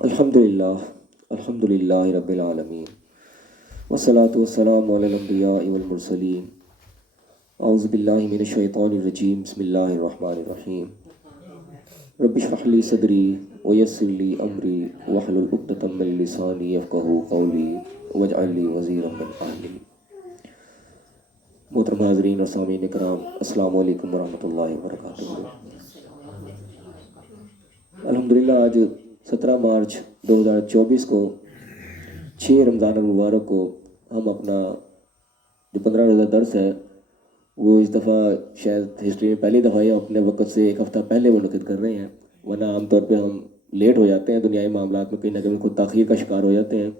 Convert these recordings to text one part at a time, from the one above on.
الحمدللہ رب العالمین والصلاة والسلام علی الانبیاء والمرسلین اعوذ باللہ من الشیطان الرجیم بسم اللہ الرحمن الرحیم رب اشرح لی صدری ویسر لی امری واحلل عقدۃ من لسانی یفقہوا قولی واجعل لی وزیرا من اہلی۔ محترم حاضرین اور سامعین کرام، السلام علیکم ورحمۃ اللہ وبرکاتہ۔ الحمدللہ آج 17 مارچ 2024 کو 6 رمضان المبارک کو ہم اپنا جو 15 روزہ درس ہے وہ اس دفعہ شاید ہسٹری میں پہلی دفعہ ہم اپنے وقت سے ایک ہفتہ پہلے منعقد کر رہے ہیں، ورنہ عام طور پہ ہم لیٹ ہو جاتے ہیں دنیائی معاملات میں، کہیں نہ کہیں خود تاخیر کا شکار ہو جاتے ہیں،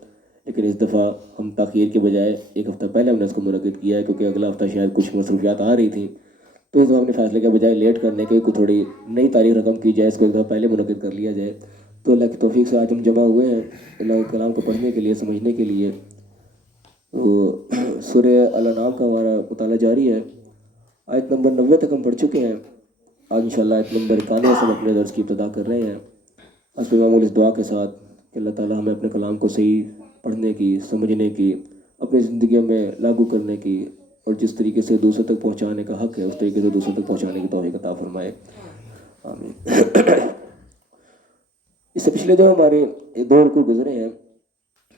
لیکن اس دفعہ ہم تاخیر کے بجائے ایک ہفتہ پہلے ہم نے اس کو منعقد کیا ہے، کیونکہ اگلا ہفتہ شاید کچھ مصروفیات آ رہی تھیں، تو اس دفعہ ہم نے فیصلے کے بجائے لیٹ کرنے کے کوئی تھوڑی نئی تاریخ رقم کی جائے، اس کو ایک دفعہ پہلے منعقد کر لیا جائے۔ تو اللہ کی توفیق سے آج ہم جمع ہوئے ہیں اللہ کے کلام کو پڑھنے کے لیے، سمجھنے کے لیے۔ وہ سورہ الانعام کا ہمارا مطالعہ جاری ہے، آیت نمبر 90 تک ہم پڑھ چکے ہیں۔ آج انشاءاللہ آیت نمبر 91 سے ہم اپنے درس کی ابتدا کر رہے ہیں، اس پہ معمول اس دعا کے ساتھ کہ اللہ تعالیٰ ہمیں اپنے کلام کو صحیح پڑھنے کی، سمجھنے کی، اپنی زندگیوں میں لاگو کرنے کی، اور جس طریقے سے دوسروں تک پہنچانے کا حق ہے اس طریقے سے دوسروں تک پہنچانے کی توفیق عطا فرمائے، آمین۔ اس سے پچھلے جو ہمارے 2 رکوع گزرے ہیں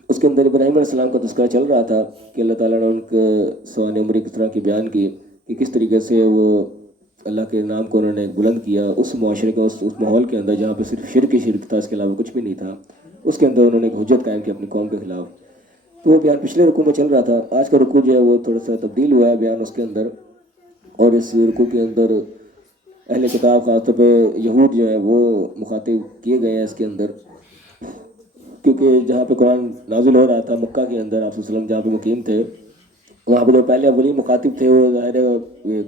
اس کے اندر ابراہیم علیہ السلام کا تذکرہ چل رہا تھا کہ اللہ تعالیٰ نے ان کے سوانح عمری کس طرح کی بیان کی کہ کس طریقے سے وہ اللہ کے نام کو انہوں نے بلند کیا اس معاشرے کا، اس ماحول کے اندر جہاں پہ صرف شرک ہی شرک تھا، اس کے علاوہ کچھ بھی نہیں تھا، اس کے اندر انہوں نے ایک حجت قائم کی اپنی قوم کے خلاف۔ تو وہ بیان پچھلے رکوع میں چل رہا تھا، آج کا رکوع جو ہے وہ تھوڑا سا تبدیل ہوا ہے بیان اس کے اندر، اور اس رکوع کے اندر اہل کتاب خاص طور پہ یہود جو ہیں وہ مخاطب کیے گئے ہیں اس کے اندر، کیونکہ جہاں پہ قرآن نازل ہو رہا تھا مکہ کے اندر، آپ صلی اللہ علیہ وسلم جہاں پہ مقیم تھے، وہاں پہ جو پہلے اولی مخاطب تھے وہ ظاہر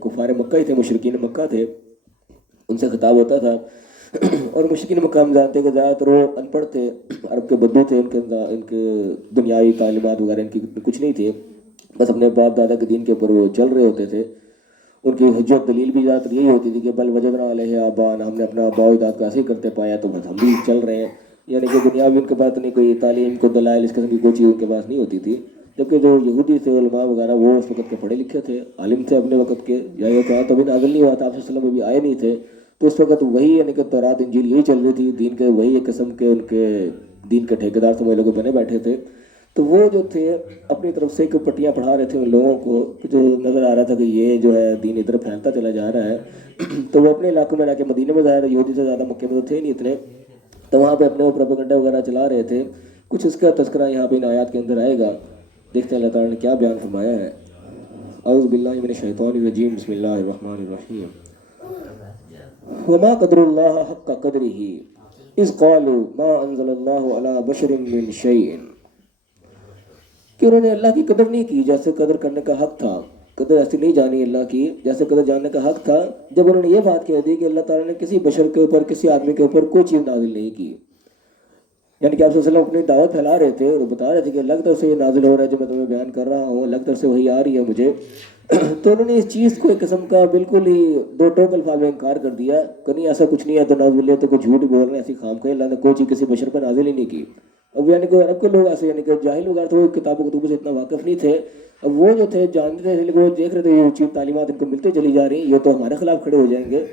کفار مکہ ہی تھے، مشرکین مکہ تھے، ان سے خطاب ہوتا تھا۔ اور مشرکین مکہ ہم جانتے ہیں کہ زیادہ تر وہ ان پڑھ تھے، عرب کے بدو تھے، ان کے دنیاوی تعلیمات وغیرہ ان کی کچھ نہیں تھی، بس اپنے باپ دادا کے دین کے اوپر وہ چل رہے ہوتے تھے۔ ان کی حجت دلیل بھی زیادہ تر یہی ہوتی تھی کہ بل وجدنا علیہ آباءنا، ہم نے اپنا آباء و اجداد کو ایسے ہی کرتے پایا تو بس ہم بھی چل رہے ہیں، یعنی کہ دنیاوی ان کے پاس نہیں، کوئی تعلیم کو دلائل اس قسم کی کوئی چیز ان کے پاس نہیں ہوتی تھی۔ جبکہ جو یہودی تھے علماء وغیرہ وہ اس وقت کے پڑھے لکھے تھے، عالم تھے اپنے وقت کے، یا یہ کہا تو ابھی نازل نہیں ہوا تھا، آپ صلی اللہ علیہ وسلم ابھی آئے نہیں تھے، تو اس وقت وہی یعنی کہ تورات انجیل یہی چل رہی تھی، دین کے وہی ایک قسم کے ان کے دین کے ٹھیکیدار سمجھ لوگ بنے بیٹھے تھے۔ تو وہ جو تھے اپنی طرف سے پٹیاں پڑھا رہے تھے ان لوگوں کو، جو نظر آ رہا تھا کہ یہ جو ہے دین ادھر پھیلتا چلا جا رہا ہے، تو وہ اپنے علاقوں میں جا کے مدینے میں ظاہر یہودی سے زیادہ مکے میں تو تھے نہیں اتنے، تو وہاں پہ اپنے وہ پروپیگنڈا وغیرہ چلا رہے تھے۔ کچھ اس کا تذکرہ یہاں پہ ان آیات کے اندر آئے گا، دیکھتے ہیں اللہ تعالیٰ نے کیا بیان فرمایا ہے۔ اعوذ باللہ من الشیطان الرجیم، بسم اللہ الرحمن الرحیم۔ وما قدر اللہ حق قدرہ اذ قالوا ما انزل اللہ علی بشر من شیء، کہ انہوں نے اللہ کی قدر نہیں کی جیسے قدر کرنے کا حق تھا، قدر ایسی نہیں جانی اللہ کی جیسے قدر جاننے کا حق تھا، جب انہوں نے یہ بات کہہ دی کہ اللہ تعالیٰ نے کسی بشر کے اوپر، کسی آدمی کے اوپر کوئی چیز نازل نہیں کی، یعنی کہ آپ صلی اللہ علیہ وسلم اپنی دعوت پھیلا رہے تھے اور بتا رہے تھے کہ اللہ کی طرف سے یہ نازل ہو رہا ہے جو میں تمہیں بیان کر رہا ہوں، اللہ کی طرف سے وہی آ رہی ہے مجھے، تو انہوں نے اس چیز کو ایک قسم کا بالکل ہی 2 ٹوک الفاظ میں انکار کر دیا کہ نہیں ایسا کچھ نہیں ہے، تو ناز باللہ تو کوئی جھوٹ بول رہے ہیں، ایسی خام خواہ اللہ نے کوئی چیز کسی بشر پر نازل ہی نہیں کی۔ اب یعنی کہ عرب کے لوگ ایسے یعنی کہ جاہل وغیرہ تھے، وہ کتاب و کتب سے اتنا واقف نہیں تھے، اب وہ جو تھے جانتے تھے لیکن وہ دیکھ رہے تھے یہ چیز تعلیمات ان کو ملتے چلی جا رہی ہیں، یہ تو ہمارے خلاف کھڑے ہو جائیں گے،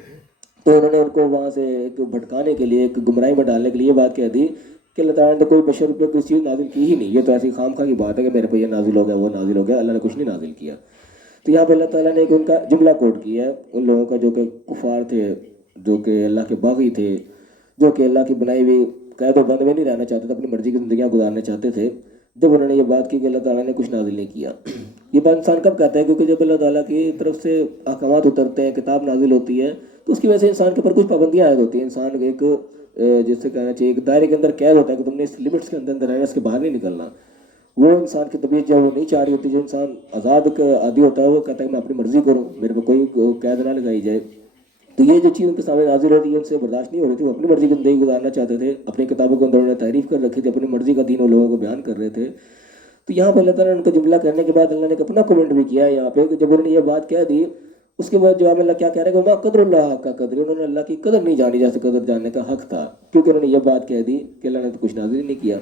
تو انہوں نے ان کو وہاں سے ایک بھٹکانے کے لیے، ایک گمراہی میں ڈالنے کے لیے یہ بات کہہ دی کہ اللہ تعالیٰ نے کوئی بشر پہ کوئی چیز نازل کی ہی نہیں، یہ تو ایسی خام خواہ کی بات ہے کہ میرے پہ یہ نازل ہو گیا وہ نازل ہو گیا، اللہ نے کچھ نہیں نازل کیا۔ تو یہاں پہ اللہ تعالیٰ نے ایک ان کا جملہ کوٹ کیا ہے ان لوگوں کا جو کہ کفار تھے، جو کہ اللہ کے باغی تھے، جو کہ اللہ کی بنائی ہوئی قید و بند میں نہیں رہنا چاہتے تھے، اپنی مرضی کی زندگیاں گزارنا چاہتے تھے، جب انہوں نے یہ بات کی کہ اللہ تعالیٰ نے کچھ نازل نہیں کیا۔ یہ بات انسان کب کہتا ہے؟ کیونکہ جب اللہ تعالیٰ کی طرف سے احکامات اترتے ہیں، کتاب نازل ہوتی ہے، تو اس کی وجہ سے انسان کے اوپر کچھ پابندیاں عائد ہوتی ہیں، انسان ایک جس سے کہنا چاہیے ایک دائرے کے اندر قید ہوتا ہے کہ تم نے اس لمٹس کے اندر رہنا، اس کے باہر نہیں نکلنا۔ وہ انسان کی طبیعت جو وہ نہیں چاہ رہی ہوتی، جو انسان آزاد کا عادی ہوتا ہے وہ کہتا ہے کہ میں اپنی مرضی کروں، میرے پہ کوئی قید نہ لگائی جائے، تو یہ جو چیز ان کے سامنے حاضر ہوتی ہے ان سے برداشت نہیں ہو رہی تھی، وہ اپنی مرضی کی زندگی گزارنا چاہتے تھے، اپنی کتابوں کے اندر انہوں نے تحریف کر رکھی تھی، اپنی مرضی کا دین وہ لوگوں کو بیان کر رہے تھے۔ تو یہاں پہ اللہ تعالیٰ نے ان کا جملہ کرنے کے بعد اللہ نے ایک اپنا کومنٹ بھی کیا ہے یہاں پہ کہ جب انہوں نے یہ بات کہہ دی اس کے بعد جواب میں اللہ کیا کہہ رہے ہیں کہ وما قدر اللہ کا قدر، انہوں نے اللہ کی قدر نہیں جانی جیسے قدر جاننے کا حق تھا، کیونکہ انہوں نے یہ بات کہہ دی کہ اللہ نے تو کچھ نازل ہی نہیں کیا۔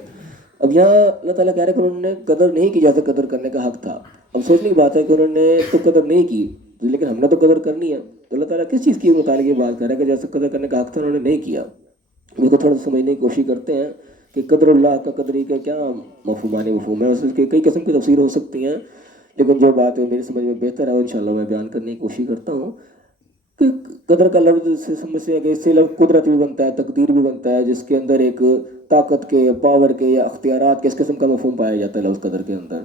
اب یہاں اللہ تعالیٰ کہہ رہے ہیں کہ انہوں نے قدر نہیں کی جیسے قدر کرنے کا حق تھا۔ اب سوچنے کی بات ہے کہ انہوں نے تو قدر نہیں کی لیکن ہم نے تو قدر کرنی ہے، تو اللہ تعالیٰ کس چیز کی متعلق یہ بات کر رہا ہے کہ جیسے قدر کرنے کا حق تھا انہوں نے نہیں کیا۔ اس کو تھوڑا سا سمجھنے کی کوشش کرتے ہیں کہ قدر اللہ کا قدری کا کیا مفہوم ہے، اس کے کئی قسم کی تفسیر ہو سکتی ہیں، لیکن جو بات ہے میری سمجھ میں بہتر ہے وہ انشاءاللہ میں بیان کرنے کی کوشش کرتا ہوں کہ قدر کا لفظ سے سمجھتے ہیں کہ اس سے لفظ قدرت بھی بنتا ہے، تقدیر بھی بنتا ہے، جس کے اندر ایک طاقت کے، پاور کے یا اختیارات کے اس قسم کا مفہوم پایا جاتا ہے لفظ قدر کے اندر۔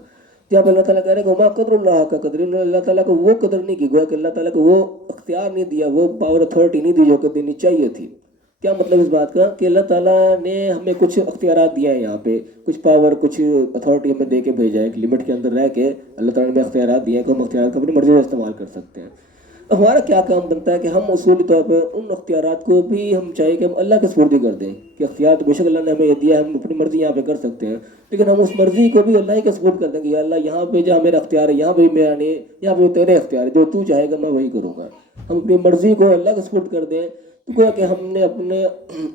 جب اللہ تعالیٰ کہہ رہے ہیں کہ وما قدر اللہ کا قدر، انہوں نے اللہ تعالیٰ کو وہ قدر نہیں کی، گویا کہ اللہ تعالیٰ کو وہ اختیار نہیں دیا، وہ پاور اتھارٹی نہیں دی جو کہ دینی چاہیے تھی۔ کیا مطلب اس بات کا کہ اللہ تعالیٰ نے ہمیں کچھ اختیارات دیا ہے، یہاں پہ کچھ پاور، کچھ اتھارٹی ہمیں دے کے بھیجا ہے، ایک لمٹ کے اندر رہ کے اللہ تعالیٰ نے ہمیں اختیارات دیے ہیں کہ ہم اختیارات کو اپنی مرضی سے استعمال کر سکتے ہیں۔ اب ہمارا کیا کام بنتا ہے کہ ہم اصولی طور پر ان اختیارات کو بھی ہم چاہیے کہ ہم اللہ کے سپرد کر دیں، کہ اختیار تو بے شک اللہ نے ہمیں یہ دیا ہے، ہم اپنی مرضی یہاں پہ کر سکتے ہیں، لیکن ہم اس مرضی کو بھی اللہ ہی کے سپرد کر دیں کہ یا اللہ یہاں پہ جہاں میرا اختیار ہے یہاں پہ میرا نہیں، یہاں پہ تیرے اختیار ہے، جو تو چاہے گا میں وہی کروں گا۔ ہم اپنی مرضی کو اللہ کے سپرد کر دیں تو گویا کہ ہم نے اپنے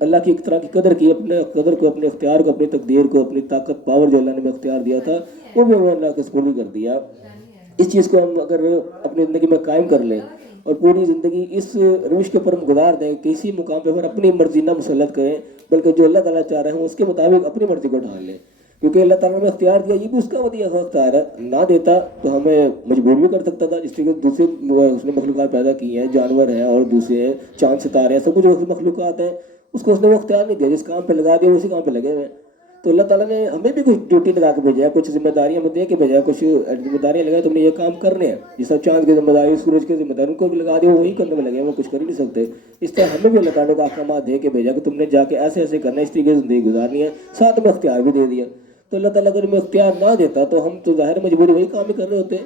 اللہ کی ایک طرح کی قدر کی، اپنے قدر کو، اپنے اختیار کو، اپنی تقدیر کو، اپنی طاقت، پاور جو اللہ نے ہمیں اختیار دیا تھا وہ بھی ہمیں اللہ کے سپرد کر دیا۔ اس چیز کو ہم اگر اپنی زندگی میں قائم کر لیں اور پوری زندگی اس روش کے پر ہم گزار دیں، کسی مقام پہ ہم اپنی مرضی نہ مسلط کریں بلکہ جو اللہ تعالیٰ چاہ رہے ہیں اس کے مطابق اپنی مرضی کو ڈھال لیں، کیونکہ اللہ تعالیٰ نے اختیار دیا، یہ بھی اس کا وہ دیا اختیار ہے، نہ دیتا تو ہمیں مجبور بھی کر سکتا تھا، جس طریقے سے دوسرے اس نے مخلوقات پیدا کی ہیں، جانور ہیں اور دوسرے ہیں، چاند ستارے ہیں، سب کچھ مخلوقات ہیں، اس کو اس نے وہ اختیار نہیں دیا، جس کام پہ لگا دیا اسی کام پہ لگے ہوئے ہیں۔ تو اللہ تعالیٰ نے ہمیں بھی کچھ ڈیوٹی لگا کے بھیجا ہے، کچھ ذمہ داریاں ہمیں دے کے بھیجا ہے، کچھ ذمہ داریاں لگا تم نے یہ کام کرنے ہیں، جس طرح چاند کی ذمہ داری، سورج کی ذمہ داری ان کو بھی لگا دیا، وہی کرنے میں لگے ہیں، وہ کچھ کر ہی نہیں سکتے۔ اس طرح ہمیں بھی اللہ تعالیٰ کا احکامات دے کے بھیجا کہ تم نے جا کے ایسے ایسے کرنا ہے، اس طریقے سے زندگی گزارنی ہے، ساتھ میں اختیار بھی دے دیا۔ تو اللہ تعالیٰ اگر ہمیں اختیار نہ دیتا تو ہم تو ظاہر مجبوری وہی کام ہی کر رہے ہوتے۔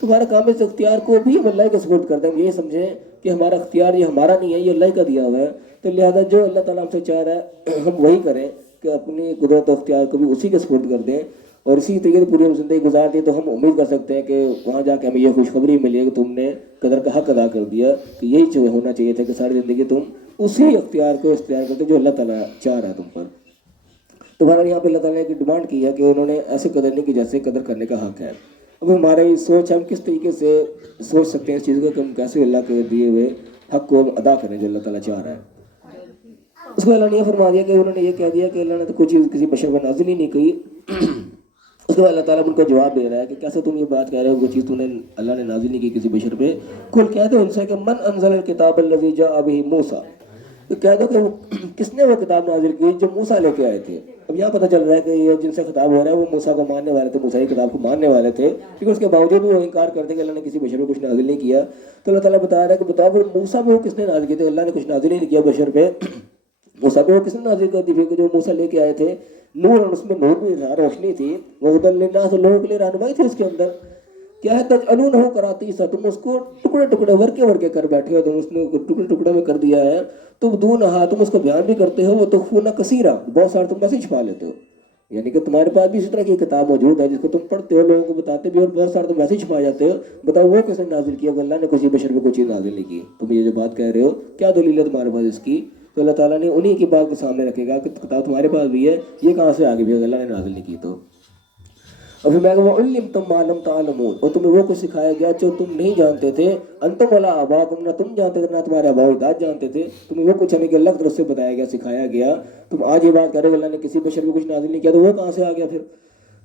تو ہمارا کام اس اختیار کو بھی ہم اللہ کے سپرد کر دیں گے، یہ سمجھیں کہ ہمارا اختیار یہ ہمارا نہیں ہے، یہ اللہ کا دیا ہوا ہے، تو لہذا جو اللہ تعالیٰ ہم سے چاہ رہا ہے ہم وہی کریں کہ اپنی قدرت و اختیار کو بھی اسی کے سپرد کر دیں، اور اسی طریقے سے پوری ہم زندگی گزار دیں، تو ہم امید کر سکتے ہیں کہ وہاں جا کے ہمیں یہ خوشخبری ملی ہے کہ تم نے قدر کا حق ادا کر دیا، کہ یہی جو ہونا چاہیے تھا کہ ساری زندگی تم اسی اختیار کو اختیار کرتے جو اللہ تعالیٰ چاہ رہا ہے تم پر۔ تمہارا یہاں پہ اللہ تعالیٰ نے ایک ڈیمانڈ کی ہے کہ انہوں نے ایسے قدر نہیں کی جیسے قدر کرنے کا حق ہے۔ اب ہماری سوچ ہے، ہم کس طریقے سے سوچ سکتے ہیں اس چیز کو کہ ہم کیسے اللہ کے دیے ہوئے حق کو ادا کریں جو اللہ تعالیٰ چاہ رہا ہے۔ اس کو اللہ نے یہ فرما دیا کہ انہوں نے یہ کہہ دیا کہ اللہ نے تو کوئی چیز کسی بشر پر نازل ہی نہیں کی۔ اس کے بعد اللہ تعالیٰ ان کو جواب دے رہا ہے کہ کیسے تم یہ بات کہہ رہے ہو، وہ چیز تم نے اللہ نے نازل نہیں کی کسی بشر پہ۔ کل کہہ دو ان سے کہ من انزل الکتاب الذی جاء بہ موسیٰ، تو کہہ دو کہ کس نے وہ کتاب نازل کی جو موسیٰ لے کے آئے تھے۔ اب یہاں پتہ چل رہا ہے کہ یہ جن سے خطاب ہو رہا ہے وہ موسیٰ کو ماننے والے تھے، موسیٰ کی کتاب کو ماننے والے تھے، لیکن اس کے باوجود بھی وہ انکار کرتے کہ اللہ نے کسی بشر پہ کچھ نازل نہیں کیا۔ تو اللہ تعالیٰ بتا رہا ہے کہ بتاؤ پھر موسیٰ پہ وہ کس نے نازل کیے تھے، اللہ نے کچھ نازل نہیں کیا بشر پہ، موسیٰ پہ وہ کس نے نازل کر دی پھر جو موسیٰ لے کے آئے تھے، نور، اور اس میں نور بھی تھا، روشنی تھی، وہدی للناس، لوگوں کے لیے رہنمائی تھی اس کے اندر۔ کیا ہے تجعلونہ قراطیس، تم اس کو ٹکڑے ٹکڑے ورکے ورکے کر بیٹھے ہو، تم اس نے ٹکڑے ٹکڑے میں کر دیا ہے، تبدونہا، تم اس کو بیان بھی کرتے ہو، وتخفون کثیرا، بہت سارے تم ویسے چھپا لیتے ہو، یعنی کہ تمہارے پاس بھی اسی طرح کی کتاب موجود ہے جس کو تم پڑھتے ہو، لوگوں کو بتاتے بھی، اور بہت سارے تم ویسے ہی چھپا جاتے ہو۔ بتاؤ وہ کس نے نازل کیا؟ اگر اللہ نے کسی بشر پہ کوئی چیز نازل نہیں کی، تم یہ جو بات کہہ رہے ہو کیا دلیل ہے تمہارے پاس اس کی؟ تو اللہ تعالیٰ نے انہی کی بات کو سامنے رکھے گا کہ کتاب تمہارے پاس بھی ہے، یہ کہاں سے آگے بھی اگر اللہ نے نازل نہیں کی تو۔ اور پھر میں کہوں وَعُلِّمْتُم مَا لَمْ تَعْلَمُوا، اور تمہیں وہ کچھ سکھایا گیا جو تم نہیں جانتے تھے، انتم ولا آباؤکم، نہ تم جانتے تھے نہ تمہارے آباء و اجداد جانتے تھے، تمہیں وہ کچھ ہمیں کہ اللہ کی طرف سے بتایا گیا، سکھایا گیا، تم آج یہ بات کر رہے ہو اللہ نے کسی بشر میں کچھ نازل نہیں کیا، تو وہ کہاں سے آ گیا پھر؟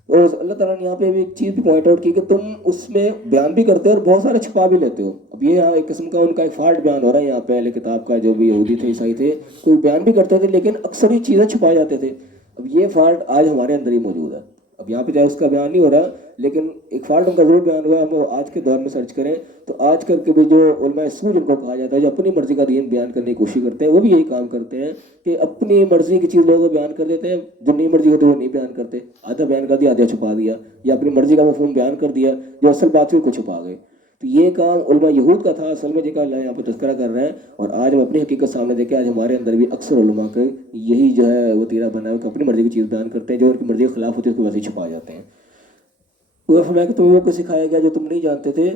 اور اللہ تعالیٰ نے یہاں پہ بھی ایک چیز بھی پوائنٹ آؤٹ کی کہ تم اس میں بیان بھی کرتے ہو اور بہت سارے چھپا بھی لیتے ہو۔ اب یہ یہاں ایک قسم کا ان کا ایک فالٹ بیان ہو رہا ہے یہاں پہ اہل کتاب کا، جو بھی یہودی تھے عیسائی تھے، کوئی بیان بھی کرتے تھے لیکن اکثر ہی چیزیں چھپا جاتے تھے۔ اب یہ فالٹ آج ہمارے اندر ہی موجود ہے، اب یہاں پہ چاہے اس کا بیان نہیں ہو رہا لیکن ایک فالٹ ان کا ضرور بیان ہوا ہے۔ ہم آج کے دور میں سرچ کریں تو آج کل کے بھی جو علماء سو جن کو کہا جاتا ہے، جو اپنی مرضی کا دین بیان کرنے کی کوشش کرتے ہیں، وہ بھی یہی کام کرتے ہیں کہ اپنی مرضی کی چیز لوگوں کو بیان کر دیتے ہیں، جو نہیں مرضی ہوتی وہ نہیں بیان کرتے، آدھا بیان کر دیا آدھا چھپا دیا، یا اپنی مرضی کا مفہوم بیان کر دیا جو اصل بات تھی کو چھپا گئے۔ تو یہ کام علماء یہود کا تھا اصل میں، جن کا اللہ یہاں پہ تذکرہ کر رہے ہیں، اور آج ہم اپنی حقیقت سامنے دیکھیں، آج ہمارے اندر بھی اکثر علماء کا یہی جو ہے وہ تیرا بنا ہے کہ اپنی مرضی کی چیز بیان کرتے ہیں، جو ان کی مرضی کے خلاف ہوتی ہے اس کو ویسے ہی چھپا جاتے ہیں۔ وہ فرمایا کہ تمہیں وہ سکھایا گیا جو تم نہیں جانتے تھے.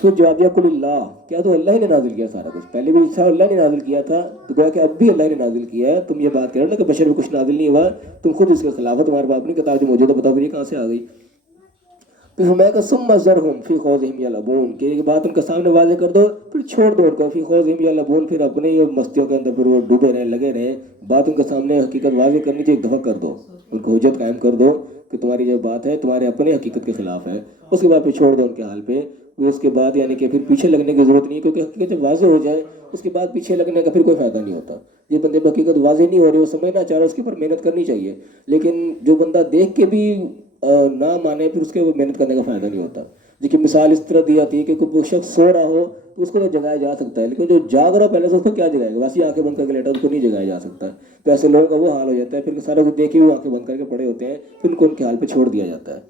پھر جواب دیا قل اللہ، کیا تو اللہ ہی نے نازل کیا سارا کچھ؟ پہلے بھی اللہ نے نازل کیا تھا تو گویا کہ اب بھی اللہ نے نازل کیا ہے. تم یہ بات کہہ رہے ہو نا کہ بشر میں کچھ نازل نہیں ہوا، تم خود اس کے خلاف ہو، تمہارے باپ نے کتاب جو موجود ہے، بتاؤ پھر یہ کہاں سے آ گئی؟ پھر فرمایا کہ ثم ذرہم فی خوضہم یلعبون، کہ ایک بات ان کے سامنے واضح کر دو، پھر چھوڑ دو ان کو فی خوضہم یلعبون، پھر اپنے ہی مستیوں کے اندر پھر وہ ڈوبے رہیں، لگے رہیں. بات ان کے سامنے حقیقت واضح کرنی چاہیے، ایک دفعہ کر دو، ان کو حجت قائم کر دو کہ تمہاری جو بات ہے تمہارے اپنے حقیقت کے خلاف ہے. اس کے بعد پھر چھوڑ دو ان کے حال پہ. اس کے بعد یعنی کہ پھر پیچھے لگنے کی ضرورت نہیں، کیونکہ حقیقت جب واضح ہو جائے اس کے بعد پیچھے لگنے کا پھر کوئی فائدہ نہیں ہوتا. یہ بندے میں حقیقت واضح نہیں ہو رہی، وہ سمجھنا چاہ رہا ہے، اس کے اوپر محنت کرنی چاہیے. لیکن جو بندہ دیکھ کے بھی نہ مانے، پھر اس کے محنت کرنے کا فائدہ نہیں ہوتا. دیکھیے مثال اس طرح دی جاتی ہے کہ کوئی شخص سو رہا ہو تو اس کو تو جگایا جا سکتا ہے، لیکن جو جاگ رہا پہلے سے اس کو کیا جگائے گا؟ ویسے آنکھیں بند کر کے لیٹا اس کو نہیں جگایا جا سکتا. تو ایسے لوگوں کا وہ حال ہو جاتا ہے، پھر سارے کچھ دیکھے ہوئے آنکھیں بند کر کے پڑے ہوتے ہیں، پھر ان کو ان کے حال پہ چھوڑ دیا جاتا ہے.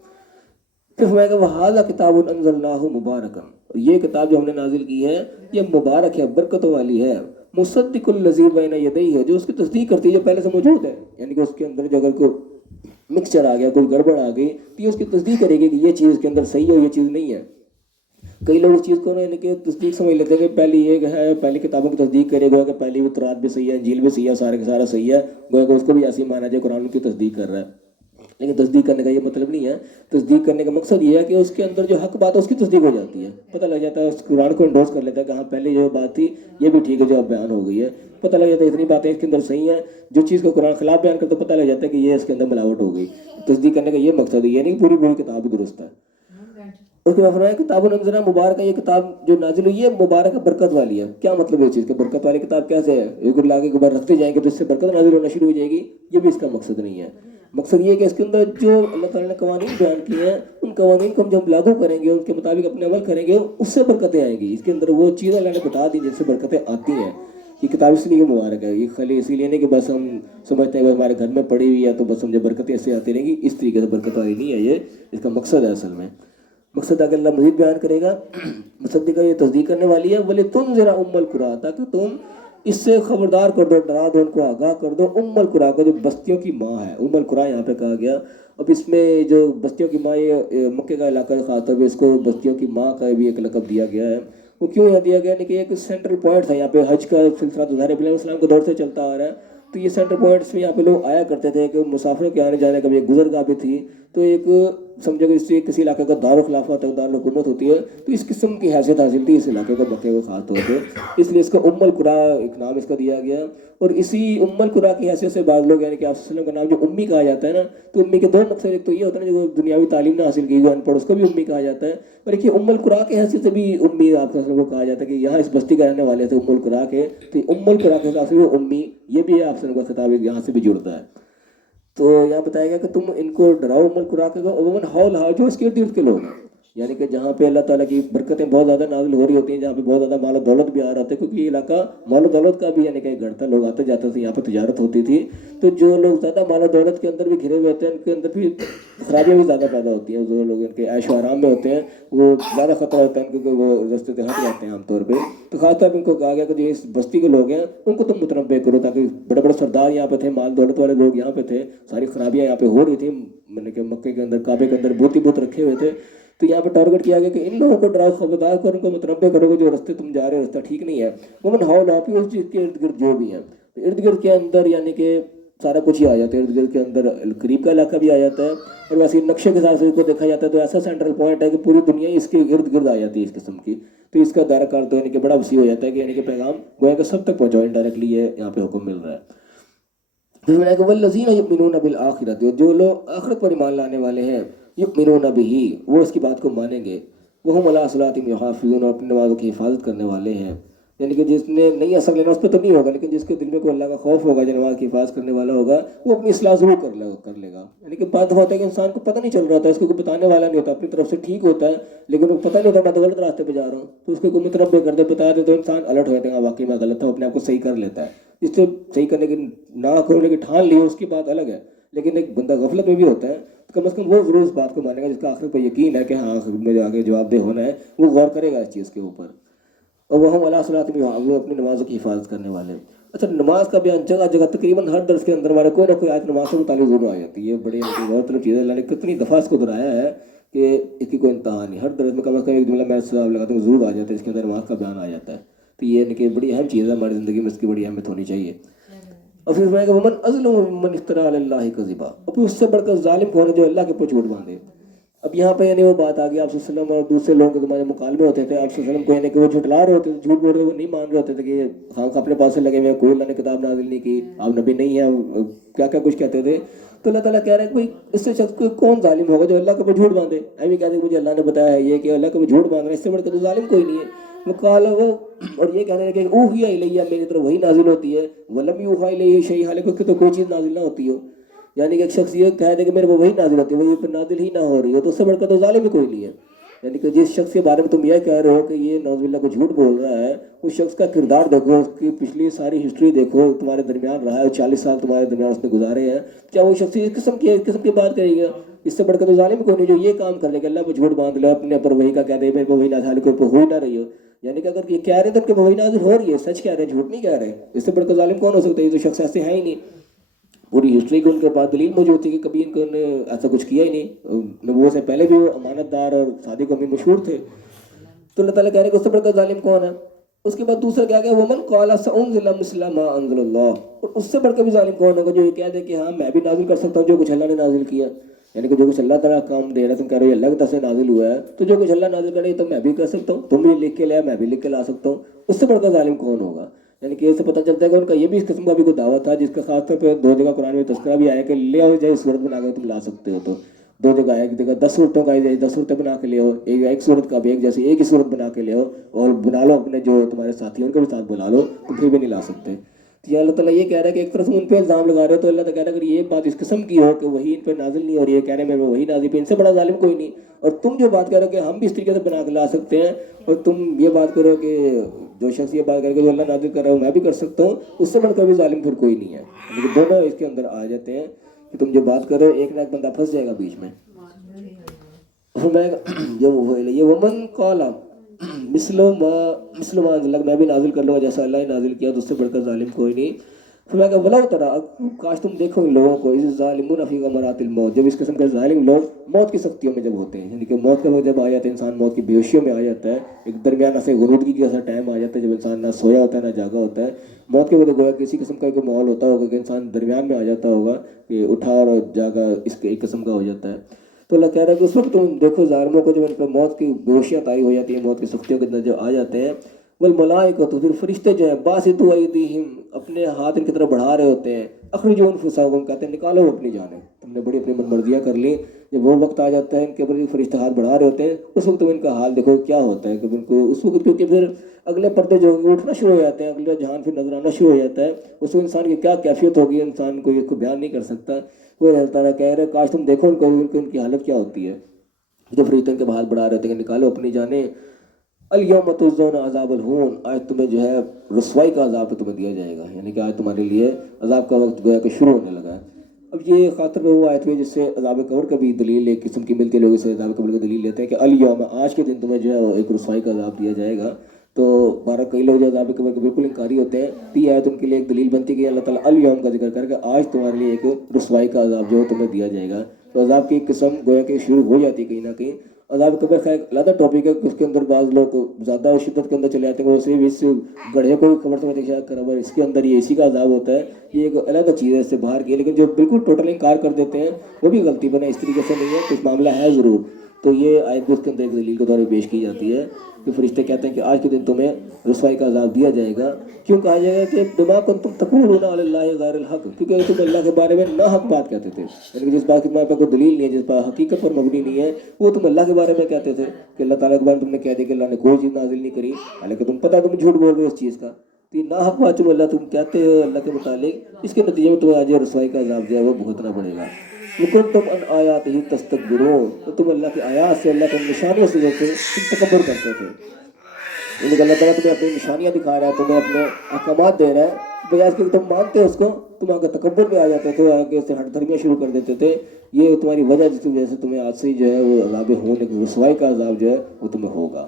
پھر فرمایا کہ وَهَذَا كِتَابٌ أَنزَلْنَاهُ مُبَارَكًا، یہ کتاب جو ہم نے نازل کی ہے یہ مبارک ہے، برکتوں والی ہے. مُصَدِّقُ الَّذِي بَيْنَ يَدَيْهِ، جو اس کی تصدیق کرتی ہے جو پہلے سے موجود ہے. یعنی کہ اس کے اندر جو اگر کوئی مکسچر آ گیا، کوئی گڑبڑ آ گئی تو یہ اس کی تصدیق کرے گی کہ یہ چیز اس کے اندر صحیح ہے، یہ چیز نہیں ہے. کئی لوگ اس چیز کو یعنی کہ تصدیق سمجھ لیتے ہیں کہ پہلی یہ ہے، پہلی کتابوں کی تصدیق کرے گا کہ پہلی تورات بھی صحیح ہے، انجیل بھی صحیح ہے، سارے کا سارا صحیح ہے، گویا کہ اس کو بھی ایسی مانا جائے قرآن کی تصدیق کر رہا ہے. لیکن تصدیق کرنے کا یہ مطلب نہیں ہے. تصدیق کرنے کا مقصد یہ ہے کہ اس کے اندر جو حق بات ہے اس کی تصدیق ہو جاتی ہے، پتہ لگ جاتا ہے، اس قرآن کو انڈوز کر لیتا ہے کہ ہاں پہلے جو بات تھی یہ بھی ٹھیک ہے جو اب بیان ہو گئی ہے. پتہ لگ جاتا ہے اتنی باتیں اس کے اندر صحیح ہیں، جو چیز کو قرآن خلاف بیان کرتا ہے پتہ لگ جاتا ہے کہ یہ اس کے اندر ملاوٹ ہو گئی. تصدیق کرنے کا یہ مقصد ہے، یہ نہیں پوری پوری کتاب درست ہے. اس کے بعد فرمایا کتاب انزلنا مبارک ہے، یہ کتاب جو نازل ہوئی ہے مبارک ہے، برکت والی ہے. کیا مطلب ہے اس چیز کہ برکت والی کتاب کیسے ہے؟ ایک اللہ کے اوپر رکھتے جائیں گے تو اس سے برکت نازل ہونا شروع ہو جائے گی؟ یہ بھی اس کا مقصد نہیں ہے. مقصد یہ ہے کہ اس کے اندر جو اللہ تعالیٰ نے قوانین بیان کیے ہیں ان قوانین کو ہم جب لاگو کریں گے، ان کے مطابق اپنے عمل کریں گے، اس سے برکتیں آئیں گی. اس کے اندر وہ چیزیں اللہ نے بتا دی جن سے برکتیں آتی ہیں. یہ کتاب اس لیے مبارک ہے، یہ خالی اسی لیے نہیں کہ بس ہم سمجھتے ہیں کہ ہمارے گھر میں پڑی ہوئی ہے تو بس مجھے برکتیں ایسے آتی رہیں گی، اس طریقے سے برکت والی نہیں ہے. یہ اس کا مقصد ہے. اصل میں مقصد اگر اللہ مزید بیان کرے گا، مصدقہ یہ تصدیق کرنے والی ہے. وَلِتُنذِرَ أُمَّ الْقُرَىٰ، تاکہ تم اس سے خبردار کر دو، ڈرا دو، ان کو آگاہ کر دو. ام القریٰ کا جو بستیوں کی ماں ہے، ام القریٰ یہاں پہ کہا گیا. اب اس میں جو بستیوں کی ماں، یہ مکے کا علاقہ خاص طور پہ اس کو بستیوں کی ماں کا بھی ایک لقب دیا گیا ہے. وہ کیوں یہاں دیا گیا؟ کہ ایک سینٹرل پوائنٹ تھا یہاں پہ. حج کا سلسلہ تو ظاہر ابراہیم علیہ السلام کے دور سے چلتا آ رہا ہے، تو یہ سینٹرل پوائنٹس میں یہاں پہ لوگ آیا کرتے تھے کہ مسافروں کے آنے جانے کا بھی ایک گزرگاہ بھی تھی. تو ایک سمجھو کہ اس سے کسی علاقے کا دارالخلافہ ہوتا ہے، دارالحکومت ہوتی ہے، تو اس قسم کی حیثیت حاصل تھی اس علاقے کا، مکے کو خاص طور پہ. اس لیے اس کا ام القریٰ ایک نام اس کا دیا گیا. اور اسی ام القریٰ کی حیثیت سے بعض لوگ یعنی کہ آپ صلی اللہ علیہ وسلم کا نام جو امی کہا جاتا ہے نا، تو امی کے دو مقصد، ایک تو یہ ہوتا ہے جو دنیاوی تعلیم نہ حاصل کی، جو ان پڑھ، اس کو بھی امی کہا جاتا ہے. اور ایک یہ ام القریٰ کی حیثیت سے بھی امی آپ صلی اللہ علیہ وسلم کو کہا جاتا ہے کہ یہاں اس بستی کا رہنے والے تھے ام القریٰ کے، تو ام القریٰ کے حساب سے وہ امی، یہ بھی آپ صلی اللہ علیہ وسلم کا خطاب یہاں سے بھی جڑتا ہے. تو یہاں بتایا گیا کہ تم ان کو ڈراؤ ام القریٰ کے، عموماً ہول ہاؤ جو اس کے ارد گرد کے لوگ ہیں، یعنی کہ جہاں پہ اللہ تعالیٰ کی برکتیں بہت زیادہ نازل ہو رہی ہوتی ہیں، جہاں پہ بہت زیادہ مال و دولت بھی آ رہا ہوتا ہے، کیونکہ یہ علاقہ مال و دولت کا بھی یعنی کہ گھر تھا، لوگ آتے جاتے تھے، یہاں پہ تجارت ہوتی تھی. تو جو لوگ زیادہ مال و دولت کے اندر بھی گھرے ہوئے ہوتے ہیں، ان کے اندر بھی خرابیاں بھی زیادہ پیدا ہوتی ہیں. جو لوگ ان کے عیش و آرام میں ہوتے ہیں وہ زیادہ خطرہ ہوتا ہے کیونکہ وہ رستے سے ہٹ جاتے ہیں عام طور پہ. تو خاص طور پہ ان کو کہا گیا کہ جو اس بستی کے لوگ ہیں ان کو تم متنبع کرو، تاکہ بڑے بڑے سردار یہاں پہ تھے، مال دولت والے لوگ یہاں پہ تھے، ساری خرابیاں یہاں پہ ہو رہی تھیں، میں نے کہ مکے کے اندر کعبے کے اندر بوت ہی بوت رکھے ہوئے تھے. تو یہاں پہ ٹارگٹ کیا گیا کہ ان لوگوں کو ڈراؤ، خبردار کرو، ان کو متنبع کرو کہ جو رستے تم جا رہے ہو رستہ ٹھیک نہیں ہے. ومن حول آپ اس چیز کے ارد گرد جو بھی ہیں، ارد گرد کے اندر یعنی کہ سارا کچھ ہی آ جاتا ہے. ارد گرد کے اندر قریب کا علاقہ بھی آ جاتا ہے، اور ویسے نقشے کے حساب سے اس کو دیکھا جاتا ہے تو ایسا سینٹرل پوائنٹ ہے کہ پوری دنیا ہی اس کے ارد گرد آ جاتی ہے اس قسم کی. تو اس کا دائرہ کار تو یعنی کہ بڑا وسیع ہو جاتا ہے کہ یعنی کہ پیغام گویا کہ سب تک پہنچاؤ، انڈائریکٹلی یہ یہاں پہ حکم مل رہا ہے. پھر میں نے کہا والذین یؤمنون بالآخرۃ، جو لوگ آخرت پر ایمان لانے والے ہیں، یؤمنون بہ، وہ اس کی بات کو مانیں گے. وہم علی صلاتہم یحافظون، اور اپنی نمازوں کی حفاظت کرنے والے ہیں. یعنی کہ جس نے نہیں اثر لینا اس پہ تو نہیں ہوگا، لیکن جس کے دل میں کوئی اللہ کا خوف ہوگا، جو نماز کی حفاظت کرنے والا ہوگا، وہ اپنی اصلاح ضرور کر لے گا. یعنی کہ بات ہوتا ہے کہ انسان کو پتہ نہیں چل رہا ہوتا ہے، اس کو کوئی بتانے والا نہیں ہوتا، اپنی طرف سے ٹھیک ہوتا ہے لیکن وہ پتہ نہیں ہوتا میں تو غلط راستے پہ جا رہا ہوں، تو اس کو کوئی متنبع کر دے، بتا دے، تو انسان الرٹ ہو جاتا ہے، واقعی میں غلط ہوں، اپنے آپ کو صحیح کر لیتا ہے. اس سے صحیح کرنے کی نہ کرنے کی ٹھان لی اس کی بات الگ ہے، لیکن ایک بندہ غفلت میں بھی ہوتا ہے تو کم از کم وہ ضرور اس بات کو مانے گا جس کا آخر پہ یقین ہے کہ ہاں مجھے آگے جواب دہ ہونا ہے، وہ غور کرے گا اس چیز کے اوپر. اور وہ ہم اللہ صلاحت میں وہ اپنی نمازوں کی حفاظت کرنے والے. اچھا، نماز کا بیان جگہ جگہ تقریباً ہر درس کے اندر ہمارے کوئی نہ کوئی آیت نماز سے متعلق ضرور آ جاتی ہے. یہ بڑی غور طلب چیز ہے، اللہ نے کتنی دفعہ اس کو دہرایا ہے کہ اس کی کوئی انتہا نہیں. ہر درس میں کم از کم ایک جملہ میں لگاتا ہوں ضرور آ جاتا ہے، اس کے اندر نماز کا بیان آ جاتا ہے. تو یہ کہ بڑی اہم چیز ہے ہماری زندگی میں، اس کی بڑی اہمیت ہونی چاہیے. اور پھر فرمایا کہ ومن اظلم ممن افترى علی اللہ کذبا، اور پھر اس سے بڑھ کر ظالم کون ہے جو اللہ کے اوپر جھوٹ باندھے. اب یہاں پہ یعنی وہ بات آ گئی، آپ صلی اللہ علیہ وسلم اور دوسرے لوگوں کے تمہارے مکالمے ہوتے تھے، آپ صلی اللہ علیہ وسلم کو یعنی کہ وہ جھٹلا رہے ہوتے تھے، جھوٹ بول رہے، وہ نہیں مان رہے ہوتے تھے کہ ہم اپنے پاس سے لگے ہوئے، کوئی اللہ نے کتاب نازل نہیں کی، آپ نبی نہیں ہیں، کیا کیا کچھ کہتے تھے. تو اللہ تعالیٰ کہہ رہے ہیں کہ بھائی اس سے شخص کو کون ظالم ہوگا جو اللہ کے اوپر جھوٹ باندھے. ایویں کہتے ہیں مجھے اللہ نے بتایا ہے یہ کہ اللہ کے اوپر جھوٹ باندھ رہا ہے، اس سے بڑھ کر تو ظالم کوئی نہیں ہے. وہ اور یہ کہنے لگے اوحی الیہ، میری طرف وہی نازل ہوتی ہے، ولم یوحی الیہ شیء، حالانکہ اس کی تو کوئی چیز نازل نہ ہوتی ہو. یعنی کہ ایک شخص یہ کہہ دے کہ میرے کو وہی نازل ہوتی ہے، وہی پر نازل ہی نہ ہو رہی ہو، تو اس سے بڑھ کر تو ظالم ہی کوئی نہیں ہے. یعنی کہ جس شخص کے بارے میں تم یہ کہہ رہے ہو کہ یہ نعوذ باللہ کو جھوٹ بول رہا ہے، اس شخص کا کردار دیکھو، اس کی پچھلی ساری ہسٹری دیکھو، تمہارے درمیان رہا ہے، 40 سال تمہارے درمیان اس نے گزارے ہیں. کیا وہ شخص اس قسم کی بات کرے گا؟ اس سے بڑھ کر تو ظالم کوئی نہیں جو یہ کام کر لے کہ اللہ پہ جھوٹ باندھ لے، اپنے پر وہی کا کہہ دے میرے کو وہی نازل کے اوپر ہو نہ رہی ہو. یعنی کہ اگر یہ کہہ رہے تو ان کے وہی نازل ہو رہی ہے، سچ کہہ رہے ہیں، جھوٹ نہیں کہہ رہے. اس سے بڑھ کر ظالم کون ہو سکتا ہے؟ یہ تو شخص ایسے ہے ہی نہیں. پوری ہسٹری کو ان کے پاس دلیل موجود تھی کہ کبھی ان کو نے ایسا کچھ کیا ہی نہیں. نبوت سے پہلے بھی وہ امانت دار اور صادق امین مشہور تھے. تو اللہ تعالیٰ کہہ رہے کہ اس سے بڑھ کر ظالم کون ہے. اس کے بعد دوسرا کیا کہ ومن قال سأنزل مثل ما انزل اللہ، اور اس سے بڑھ کر بھی ظالم کون ہوگا جو یہ کہہ دے کہ ہاں میں بھی نازل کر سکتا ہوں جو کچھ اللہ نے نازل کیا. یعنی کہ جو کچھ اللہ تعالیٰ کام دے رہا ہے، تم کہہ رہے ہو اللہ کی طرف سے نازل ہوا ہے، تو جو کچھ اللہ نازل کرے تو میں بھی کر سکتا ہوں، تم بھی لکھ کے لیا میں بھی لکھ کے لا سکتا ہوں. اس سے بڑھ کر ظالم کون ہوگا؟ یعنی کہ اس سے پتہ چلتا ہے کہ ان کا یہ بھی اس قسم کا بھی کوئی دعوت تھا، جس کا خاص طور پہ 2 جگہ قرآن میں تذکرہ بھی آیا کہ لے آؤ جائے صورت بنا کے تم لا سکتے ہو. تو 2 جگہ ایک جگہ 10 صورتوں کا 10 صورتیں بنا کے لے آؤ، ایک صورت کا بھی ایک جیسے ایک ہی صورت بنا کے لے آؤ، اور بنا لو اپنے جو تمہارے ساتھی ہیں ان کے بھی ساتھ بلا لو، تو پھر بھی نہیں لا سکتے. تو یہ اللہ تعالیٰ یہ کہہ رہا ہے کہ ایک طرف ان پہ الزام لگا رہے ہو، تو اللہ تعالیٰ کہہ رہا ہے اگر یہ بات اس قسم کی ہو کہ وہی ان پہ نازل نہیں اور یہ کہہ رہے ہیں میں وہی نازل پہ، ان سے بڑا ظالم کوئی نہیں. اور تم جو بات کہہ رہے ہو کہ ہم بھی اس طریقے سے بنا کے لا سکتے ہیں، اور تم یہ بات کرو کہ جو شخص یہ بات کرے کہ جو اللہ نازل کر رہا ہے میں بھی کر سکتا ہوں، اس سے بڑھ کر بھی ظالم پھر کوئی نہیں ہے. لیکن دونوں اس کے اندر آ جاتے ہیں کہ تم جو بات کر رہے ہو ایک نہ ایک بندہ پھنس جائے گا بیچ میں. یہ ومن قال مثل ما انزل، میں بھی نازل کر لوں گا جیسا اللہ نے نازل کیا، تو اس سے بڑھ کر ظالم کوئی نہیں. پھر میں کہا ولو ترى، کاش تم دیکھو ان لوگوں کو، اذ الظالمون فی غمرات الموت، جب اس قسم کے ظالم لوگ موت کی سختیوں میں جب ہوتے ہیں. یعنی کہ موت کا وقت جب آ جاتا ہے، انسان موت کی بے ہوشیوں میں آ جاتا ہے، ایک درمیانہ سے غنودگی کا ایسا ٹائم آ جاتا ہے جب انسان نہ سویا ہوتا ہے نہ جاگا ہوتا ہے. موت کے وقت گویا کسی قسم کا ایک ماحول ہوتا ہوگا کہ انسان درمیان میں آ جاتا ہوگا کہ اٹھا اور جاگا اس کے ایک قسم کا ہو جاتا ہے. تو اللہ کہہ رہا ہے کہ اس وقت تم دیکھو ظالموں کو جب ان پہ موت کی بےہوشیاں طاری ہو جاتی ہیں، موت کی سختیوں کے اندر جب آ جاتے ہیں، والملائکہ، تو پھر فرشتے جو ہیں باسطوا ایدیہم، اپنے ہاتھ ان کی طرف بڑھا رہے ہوتے ہیں، اخرجوا انفسکم، کہتے ہیں نکالو اپنی جانیں، تم نے بڑی اپنی من مرضیاں کر لی. جب وہ وقت آ جاتا ہے ان کے اوپر فرشتے ہاتھ بڑھا رہے ہوتے ہیں، اس وقت تم ان کا حال دیکھو کیا ہوتا ہے کہ ان کو اس وقت، کیونکہ پھر اگلے پردے جو اٹھنا شروع ہو جاتے ہیں، اگلا جہان پھر نظر آنا شروع ہو جاتا ہے. اس وقت انسان کی کیا کیفیت ہوگی انسان کو اس کو بیان نہیں کر سکتا. وہ اللہ تعالیٰ کہہ رہے کاش تم دیکھو ان کی حالت کیا ہوتی ہے جو فرشتے ان کے ہاتھ بڑھا رہے ہوتے ہیں کہ نکالو اپنی جانیں. الیوم تجزون عذاب الہون، آج تمہیں جو ہے رسوائی کا عذاب تمہیں دیا جائے گا. یعنی کہ آج تمہارے لیے عذاب کا وقت گویا کہ شروع ہونے لگا ہے. اب یہ خاطر میں وہ آیت ہوئی جس سے عذاب قبر کا بھی دلیل ایک قسم کی ملتی ہے، لوگ اسے عذاب قبر کا دلیل لیتے ہیں کہ الیوم، آج کے دن تمہیں جو ہے ایک رسوائی کا عذاب دیا جائے گا. تو بارہ کئی لوگ جو عذاب قبر کے بالکل انکاری ہوتے ہیں، تو یہ آیت ان کے لیے ایک دلیل بنتی ہے کہ اللہ تعالیٰ الیوم کا ذکر کر کے آج تمہارے لیے ایک رسوائی کا عذاب جو ہے تمہیں دیا جائے گا. تو عذاب کی قسم گویا کہ شروع ہو جاتی ہے کہیں نہ کہیں. عذاب قبر خیر علیحدہ ٹاپک ہے، اس کے اندر بعض لوگ زیادہ شدت کے اندر چلے جاتے ہیں، وہ صرف اس گڑھے کو خبر سمجھتے ہیں شاید قبر اس کے اندر یہ اسی کا عذاب ہوتا ہے، یہ ایک علیحدہ چیز ہے اس سے باہر کی. لیکن جو بالکل ٹوٹل انکار کر دیتے ہیں وہ بھی غلطی بنا، اس طریقے سے نہیں ہے، کچھ معاملہ ہے ضرور. تو یہ آیت بھی اس کے اندر ایک دلیل کے طور پہ پیش کی جاتی ہے کہ فرشتے کہتے ہیں کہ آج کے دن تمہیں رسوائی کا عذاب دیا جائے گا. کیوں کہا جائے گا کہ بما کنتم تقولون علی اللہ غیر الحق، کیونکہ تم اللہ کے بارے میں ناحق بات کہتے تھے. یعنی کہ جس بات کی تمہارے پہ کوئی دلیل نہیں ہے، جس بات حقیقت پر مبنی نہیں ہے، وہ تم اللہ کے بارے میں کہتے تھے کہ اللہ تعالیٰ کے بارے میں تم نے کہہ دیا کہ اللہ نے کوئی چیز نازل نہیں کری، حالانکہ تم پتہ تم جھوٹ بول رہے ہو اس چیز کا. تو یہ ناحق بات تم اللہ تم کہتے ہو اللہ کے متعلق، اس کے نتیجے میں تمہیں آج رسوائی کا عذاب جو ہے وہ بھگتنا پڑے گا. لیکن تم ان آیات ہی تستکبرون، تو تم اللہ کی آیات سے، اللہ کی نشانیوں سے جو تم تکبر کرتے تھے. یعنی کہ اللہ تعالیٰ تمہیں اپنی نشانیاں دکھا رہا ہے، تمہیں اپنے احکامات دے رہا ہے، بجائے اس کے تم مانتے ہو اس کو، تم آگے تکبر پہ آ جاتے تھے، آگے سے ہٹ دھرمیاں شروع کر دیتے تھے. یہ تمہاری وجہ جس کی وجہ سے تمہیں آج سے جو ہے وہ عذاب ہوں، لیکن رسوائی کا عذاب جو ہے وہ تمہیں ہوگا.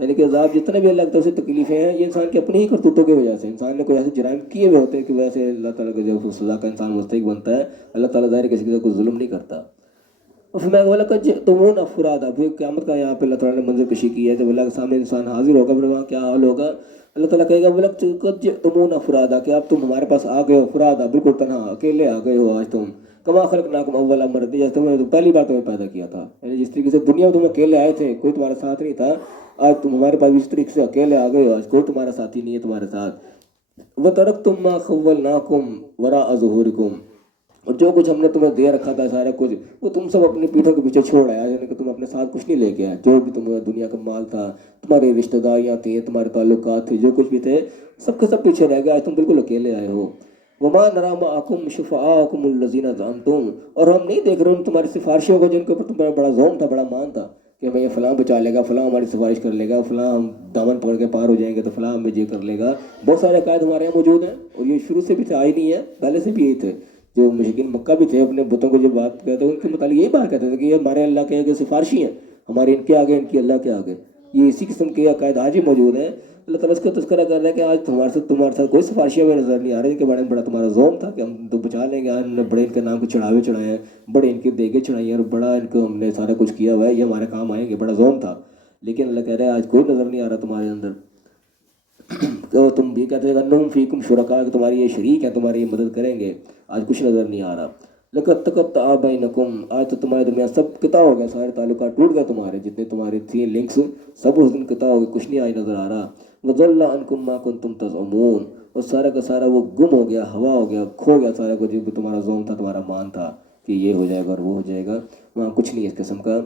یعنی کہ عذاب جتنے بھی اللہ کی طرف سے تکلیفیں ہیں یہ انسان کی اپنی ہی کرتوتوں کی وجہ سے، انسان نے کوئی ایسے جرائم کیے ہوئے ہوتے ہیں کہ وجہ سے اللہ تعالیٰ کے جو سزا کا انسان مستحق بنتا ہے. اللہ تعالیٰ ظاہر کسی کے ساتھ کوئی ظلم نہیں کرتا. اور پھر میں بولا کہ تمون افراد اب قیامت کا یہاں پہ اللہ تعالیٰ نے منظر کشی کی ہے، جب اللہ کے سامنے انسان حاضر ہوگا پھر وہاں کیا حال ہوگا، اللہ تعالیٰ کہے گا بولا تمون افرادا کہ اب تم ہمارے پاس آ گئے ہو افرادا، بالکل تنہا اکیلے آ گئے ہو آج تم، کما خلقناکم اول مرۃ، جیسے تمہیں پہلی بار تمہیں پیدا کیا تھا، یعنی جس طریقے سے دنیا میں تم اکیلے آئے تھے کوئی تمہارا ساتھ نہیں تھا، آج تم ہمارے پاس اس طریقے سے اکیلے آ گئے ہو، آج کوئی تمہارا ساتھی نہیں ہے تمہارے ساتھ، وَتَرَكْتُم مَّا خَوَّلْنَاكُمْ وَرَاءَ ظُهُورِكُمْ، اور جو کچھ ہم نے تمہیں دے رکھا تھا سارا کچھ وہ تم سب اپنی پیٹھوں کے پیچھے چھوڑ آیا، یعنی کہ تم اپنے ساتھ کچھ نہیں لے کے آئے، جو بھی تمہیں دنیا کا مال تھا، تمہاری رشتہ داریاں تھیں، تمہارے تعلقات تھے، جو کچھ بھی تھے سب کے سب پیچھے رہ گئے، آج تم بالکل اکیلے آئے ہو۔ وَمَا نَرَىٰ مَعَكُمْ شُفَعَاءَكُمُ الَّذِينَ زَعَمْتُمْ، اور ہم نہیں دیکھ رہے تمہاری سفارشیوں کو جن کے اوپر تمہارا بڑا زوم تھا، بڑا مان تھا کہ ہمیں یہ فلاں بچا لے گا، فلاں ہماری سفارش کر لے گا، فلاں ہم دامن پکڑ کے پار ہو جائیں گے تو فلاں ہمیں یہ کر لے گا، بہت سارے عقائد ہمارے یہاں موجود ہیں، اور یہ شروع سے بھی تھے، آئی نہیں ہے، پہلے سے بھی یہی تھے، جو مشرکین مکہ بھی تھے اپنے بتوں کو جو بات کہتے ہیں ان کے متعلق یہی بات کہتے تھے کہ یہ ہمارے اللہ کے آگے سفارشی ہیں، ہمارے ان کے آگے ان کی اللہ کے آگے، یہ اسی قسم کے عقائد آج ہی موجود ہیں۔ اللہ تعالیٰ اس کا تذکرہ کر رہا ہے کہ آج تمہارے ساتھ کوئی سفارشیاں میں نظر نہیں آ رہی، ان کے بارے میں بڑا تمہارا زوم تھا کہ ہم تو بچا لیں گے، ہم نے بڑے ان کے نام کے چڑھاوے چڑھائے ہیں، بڑے ان کے دیگے چڑھائی ہیں، اور بڑا ان کو ہم نے سارا کچھ کیا ہوا ہے، یہ ہمارے کام آئیں گے، بڑا زوم تھا، لیکن اللہ کہہ رہا ہے آج کوئی نظر نہیں آ رہا تمہارے اندر، تو تم بھی کہتے ہیں انہم فیکم شرکاء کہ تمہاری یہ شریک ہیں، تمہاری یہ مدد کریں گے، آج کچھ نظر نہیں آ رہا۔ لقد تقطع بینکم، آج تو تمہارے درمیان سب قطع ہو گیا، سارے تعلقات ٹوٹ گئے تمہارے، جتنے تمہارے تھے لنکس سب اس دن قطع ہو گئے، کچھ نہیں آج نظر آ رہا۔ وضل عنکم ما کنتم تزعمون، اور سارا کا سارا وہ گم ہو گیا، ہوا ہو گیا، کھو گیا سارا کچھ، جو بھی تمہارا زوم تھا، تمہارا مان تھا کہ یہ ہو جائے گا اور وہ ہو جائے گا، وہاں کچھ نہیں اس قسم کا۔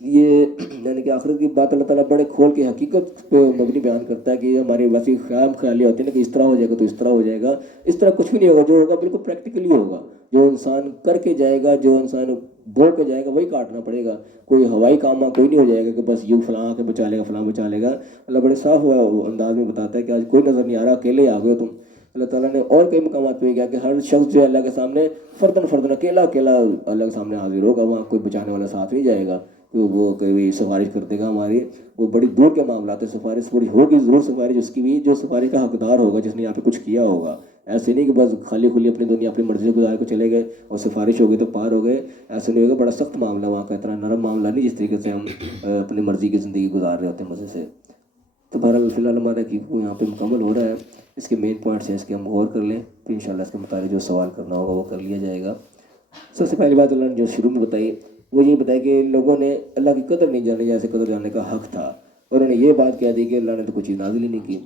یہ یعنی کہ آخرت کی بات اللہ تعالیٰ بڑے کھول کے حقیقت پہ مبنی بیان کرتا ہے کہ یہ ہماری ویسی خیالی ہوتی ہے نا کہ اس طرح ہو جائے گا تو اس طرح ہو جائے گا، اس طرح کچھ بھی نہیں ہوگا، جو ہوگا بالکل پریکٹیکلی ہوگا، جو انسان کر کے جائے گا، جو انسان بول کے جائے گا وہی کاٹنا پڑے گا، کوئی ہوائی کام کوئی نہیں ہو جائے گا کہ بس یوں فلاں آ کے بچا لے گا، فلاں بچا لے گا۔ اللہ بڑے صاف انداز میں بتاتا ہے کہ آج کوئی نظر نہیں آ رہا، اکیلے آ گئے تم۔ اللہ تعالیٰ نے اور کئی مقامات پہ کیا کہ ہر شخص جو ہے اللہ کے سامنے فردن اکیلا اللہ کے سامنے حاضر ہوگا، وہاں کوئی بچانے والا ساتھ نہیں جائے گا کہ وہ کوئی سفارش کر دے گا ہماری، وہ بڑی دور کے معاملات ہیں، سفارش ہوگی ضرور، سفارش اس کی بھی جو سفارش کا حقدار ہوگا، جس نے یہاں پہ کچھ کیا ہوگا، ایسے نہیں کہ بس خالی کھلی اپنی دنیا اپنی مرضی سے گزار کے چلے گئے اور سفارش ہو گئی تو پار ہو گئے، ایسے نہیں ہوگا، بڑا سخت معاملہ وہاں کا، اتنا نرم معاملہ نہیں جس طریقے سے ہم اپنی مرضی کی زندگی گزار رہے ہوتے ہیں مزے سے۔ تو بہرحال فی الحال ہمارا یہاں پہ مکمل ہو رہا ہے، اس کے مین پوائنٹس ہیں، اس کے ہم غور کر لیں، پھر انشاءاللہ اس کے متعلق جو سوال کرنا ہوگا وہ کر لیا جائے گا۔ سب سے پہلی بات اللہ نے جو شروع میں بتائی وہ یہ بتایا کہ لوگوں نے اللہ کی قدر نہیں جانی جیسے قدر جاننے کا حق تھا، اور انہوں نے یہ بات کہہ دی کہ اللہ نے تو کوئی چیز نازل ہی نہیں کی،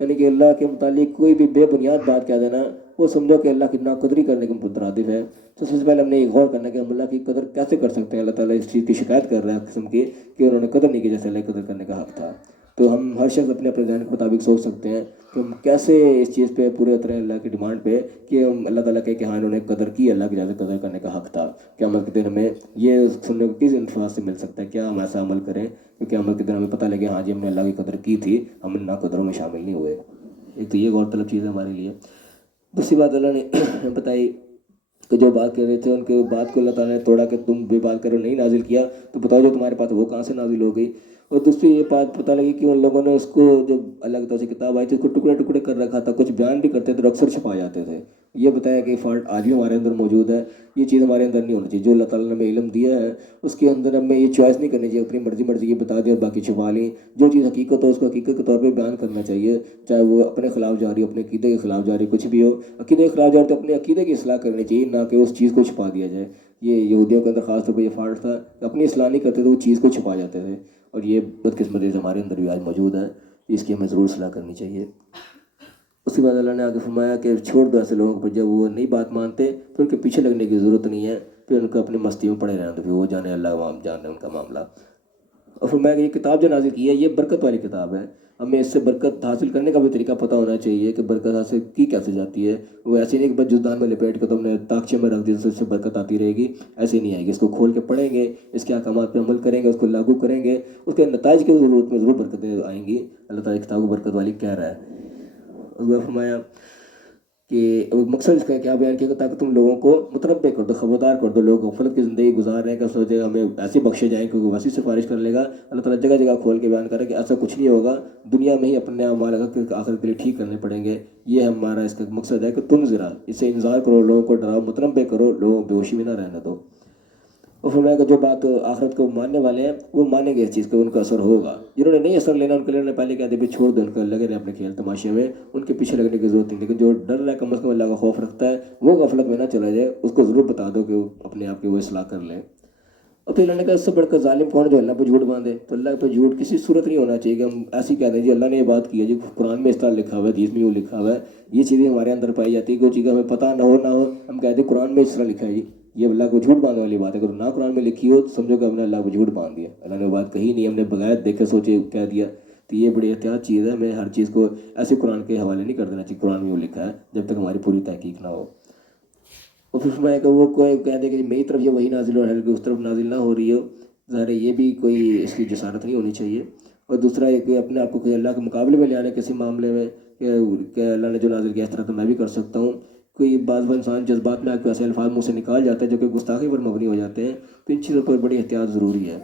یعنی کہ اللہ کے متعلق کوئی بھی بے بنیاد بات کہہ دینا وہ سمجھو کہ اللہ کی ناقدری کرنے کے مترادف ہے۔ تو سب سے پہلے ہم نے یہ غور کرنا کہ ہم اللہ کی قدر کیسے کر سکتے ہیں، اللہ تعالیٰ اس چیز کی شکایت کر رہا ہے قسم کی کہ انہوں نے قدر نہیں کی جیسے اللہ کی قدر کرنے کا حق تھا۔ تو ہم ہر شخص اپنے ذہن کے مطابق سوچ سکتے ہیں کہ ہم کیسے اس چیز پہ پورے اتریں اللہ کی ڈیمانڈ پہ کہ ہم اللہ تعالیٰ کہ ہاں انہوں نے قدر کی، اللہ کی جیسے قدر کرنے کا حق تھا، قیامت کے دن ہمیں یہ سننے کو کس الفاظ سے مل سکتا ہے، کیا ہم ایسا عمل کریں کہ قیامت کے دن ہمیں پتہ لگے ہاں جی ہم نے اللہ کی قدر کی تھی، ہم نا قدروں میں شامل نہیں ہوئے۔ ایک تو یہ غور طلب چیز ہے ہمارے لیے۔ دوسری بات اللہ نے بتائی کہ جو بات کر رہے تھے ان کے بات کو اللہ تعالیٰ نے توڑا کہ تم بھی بات کرو نہیں نازل کیا، تو بتاؤ جو تمہارے پاس وہ کہاں سے نازل ہو گئی۔ اور دوسری یہ بات پتہ لگی کہ ان لوگوں نے اس کو جو اللہ کی طرف سے کتاب آئی تھی اس کو ٹکڑے ٹکڑے کر رکھا تھا، کچھ بیان بھی کرتے تھے اور اکثر چھپا جاتے تھے۔ یہ بتایا کہ فالٹ آج بھی ہمارے اندر موجود ہے، یہ چیز ہمارے اندر نہیں ہونی چاہیے، جو اللہ تعالیٰ نے ہمیں علم دیا ہے اس کے اندر ہمیں یہ چوائس نہیں کرنی چاہیے، اپنی مرضی یہ بتا دیں اور باقی چھپا لیں، جو چیز حقیقت ہو اس کو حقیقت کے طور پہ بیان کرنا چاہیے، چاہے وہ اپنے خلاف جاری ہو، اپنے عقیدے کے خلاف جاری کچھ بھی ہو، عقیدے کے خلاف جاری تو اپنے عقیدے کی اصلاح کرنی چاہیے، نہ کہ اس چیز کو چھپا دیا جائے۔ یہ یہودیوں کے اندر خاص طور پہ یہ فالٹ تھا کہ اپنی اصلاح نہیں کرتے تھے، وہ چیز کو چھپا جاتے تھے، اور یہ بدقسمتی ہمارے اندر بھی آج موجود ہے، اس کی ہمیں ضرور اصلاح کرنی چاہیے۔ اس کے بعد اللہ نے آگے فرمایا کہ چھوڑ دو ایسے لوگوں کو جب وہ نہیں بات مانتے پھر ان کے پیچھے لگنے کی ضرورت نہیں ہے، پھر ان کو اپنی مستی میں پڑے رہنا، تو پھر وہ جانے اللہ جانے ان کا معاملہ۔ اور فرمایا کہ یہ کتاب جو نازل کی ہے یہ برکت والی کتاب ہے، ہمیں اس سے برکت حاصل کرنے کا بھی طریقہ پتہ ہونا چاہیے کہ برکت حاصل کی کیسے جاتی ہے۔ وہ ایسے نہیں کہ بس جزدان میں لپیٹ کے تم نے تاکچے میں رکھ دیا تو اس سے برکت آتی رہے گی، ایسے نہیں آئے گی۔ اس کو کھول کے پڑھیں گے، اس کے احکامات پہ عمل کریں گے، اس کو لاگو کریں گے، اس کے نتائج کی ضرورت میں ضرور برکتیں آئیں گی۔ اللہ تعالیٰ کتاب کو برکت والی کہہ رہا ہے۔ اس نے فرمایا کہ مقصد اس کا کیا بیان کیا تاکہ تم لوگوں کو متنبع کر دو، خبردار کر دو، لوگ غفلت کی زندگی گزار رہے ہیں کہ سوچے ہمیں ایسے بخشے جائیں کیونکہ ویسی سفارش کر لے گا۔ اللہ تعالیٰ جگہ جگہ کھول کے بیان کرے کہ ایسا کچھ نہیں ہوگا، دنیا میں ہی اپنے اعمال آخرت کے لیے ٹھیک کرنے پڑیں گے۔ یہ ہمارا اس کا مقصد ہے کہ تم ذرا اس سے انذار کرو، لوگوں کو ڈراؤ، متنبع کرو، لوگوں بے ہوشی میں نہ رہنے دو۔ اور فرمایا کہ جو بات آخرت کو ماننے والے ہیں وہ مانیں گے اس چیز کو، ان کا اثر ہوگا. جنہوں نے نہیں اثر لینا ان کے لیے پہلے کہتے ہیں چھوڑ دیں، ان کا لگے رہے اپنے کھیل تماشے میں، ان کے پیچھے لگنے کی ضرورت نہیں. لیکن جو ڈر رہا ہے کم از کم اللہ کا خوف رکھتا ہے وہ غفلت میں نہ چلا جائے، اس کو ضرور بتا دو کہ وہ اپنے آپ کی وہ اصلاح کر لے. اور پھر اللہ نے کہا اس سے بڑھ کر ظالم کون جو اللہ پہ جھوٹ باندھے. تو اللہ پہ جھوٹ کسی صورت نہیں ہونا چاہیے کہ ہم ایسی کہہ دیں جی اللہ نے یہ بات کی ہے، جی قرآن میں اس طرح لکھا ہوا ہے، حدیث میں وہ لکھا ہوا ہے. یہ چیزیں ہمارے اندر پائی جاتی ہے، کوئی چیز ہمیں پتہ نہ ہو ہم کہتے ہیں قرآن میں اس طرح لکھا ہے. جی یہ اللہ کو جھوٹ باندھنے والی بات ہے. اگر نہ قرآن میں لکھی ہو تو سمجھو کہ ہم نے اللہ کو جھوٹ باندھ دیا. اللہ نے بات کہی نہیں، ہم نے بغیر دیکھے سوچے کہہ دیا. تو یہ بڑی احتیاط چیز ہے. ہمیں ہر چیز کو ایسے قرآن کے حوالے نہیں کر دینا چاہیے قرآن میں وہ لکھا ہے جب تک ہماری پوری تحقیق نہ ہو. اور پھر فرمایا کہ وہ کوئی کہہ دے کہ میری طرف یہ وہی نازل ہو رہا ہے کہ اس طرف نازل نہ ہو رہی ہو، ظاہر ہے یہ بھی کوئی اس کی جسارت نہیں ہونی چاہیے. اور دوسرا یہ کہ اپنے آپ کو کوئی اللہ کے مقابلے میں لے آنے کسی معاملے میں کہ اللہ نے جو نازل کیا اس طرح تو میں بھی کر سکتا ہوں. کوئی بعض انسان جذبات میں آپ کو ایسے الفاظ منہ سے نکال جاتے ہیں جو کہ گستاخی پر مبنی ہو جاتے ہیں. تو ان چیزوں پر بڑی احتیاط ضروری ہے.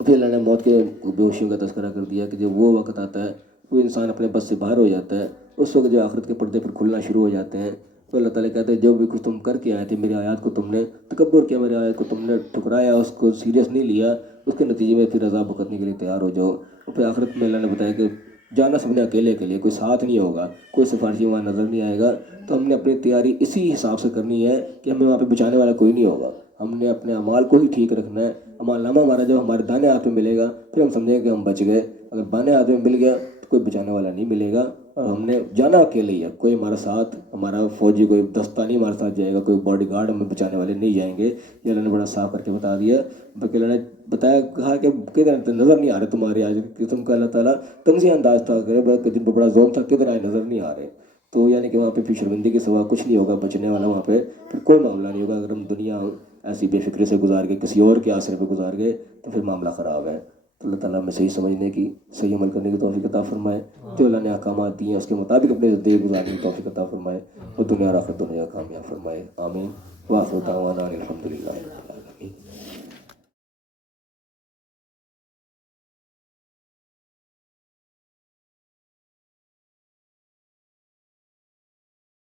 پھر اللہ نے موت کے بے ہوشیوں کا تذکرہ کر دیا کہ جب وہ وقت آتا ہے وہ انسان اپنے بس سے باہر ہو جاتا ہے، اس وقت جو آخرت کے پردے پر کھلنا شروع ہو جاتے ہیں. تو اللہ تعالیٰ کہتے ہیں جو بھی کچھ تم کر کے آئے تھے میری آیات کو تم نے تکبر کیا، میری آیات کو تم نے ٹھکرایا، اس کو سیریس نہیں لیا، اس کے نتیجے میں پھر عذاب بھگتنے کے لیے تیار ہو جاؤ. اور پھر آخرت میں اللہ نے بتایا کہ جانا سب نے اکیلے کے لیے، کوئی ساتھ نہیں ہوگا، کوئی سفارشی وہاں نظر نہیں آئے گا. تو ہم نے اپنی تیاری اسی حساب سے کرنی ہے کہ ہمیں وہاں پہ بچانے والا کوئی نہیں ہوگا. ہم نے اپنے اعمال کو ہی ٹھیک رکھنا ہے. اعمال نامہ ہمارا جب ہمارے دانے ہاتھ میں ملے گا پھر ہم سمجھیں گے کہ ہم بچ گئے. اگر بائیں ہاتھ میں مل گیا تو کوئی بچانے والا نہیں ملے گا. اور ہم نے جانا اکیلے ہی ہے، کوئی ہمارا ساتھ، ہمارا فوجی کوئی دستہ نہیں ہمارے ساتھ جائے گا، کوئی باڈی گارڈ ہمیں بچانے والے نہیں جائیں گے. یہ اللہ نے بڑا صاف کر کے بتا دیا. بلکہ اللہ نے بتایا کہا کہ کدھر نظر نہیں آ رہے تمہارے آج قسم کا. اللہ تعالیٰ تنزیہ انداز تھا کہ جن پر بڑا زوم تھا کدھر آئے نظر نہیں آ رہے. تو یعنی کہ وہاں پہ پھر شرمندگی کے سوا کچھ نہیں ہوگا بچنے والا. وہاں پہ پھر کوئی معاملہ نہیں ہوگا. اگر ہم دنیا ایسی بے فکری سے گزار گئے، کسی اور کے آسرے پہ گزار گئے تو پھر معاملہ خراب ہے. تو اللہ تعالیٰ ہمیں صحیح سمجھنے کی، صحیح عمل کرنے کی توفیق عطا فرمائے. جو اللہ نے احکامات دیے ہیں اس کے مطابق اپنے زندگی گزارنے کی توفیق عطا فرمائے، اور دنیا اور آخرت دنیا کامیاب فرمائے. آمین. وآخر دعوانا الحمدللہ.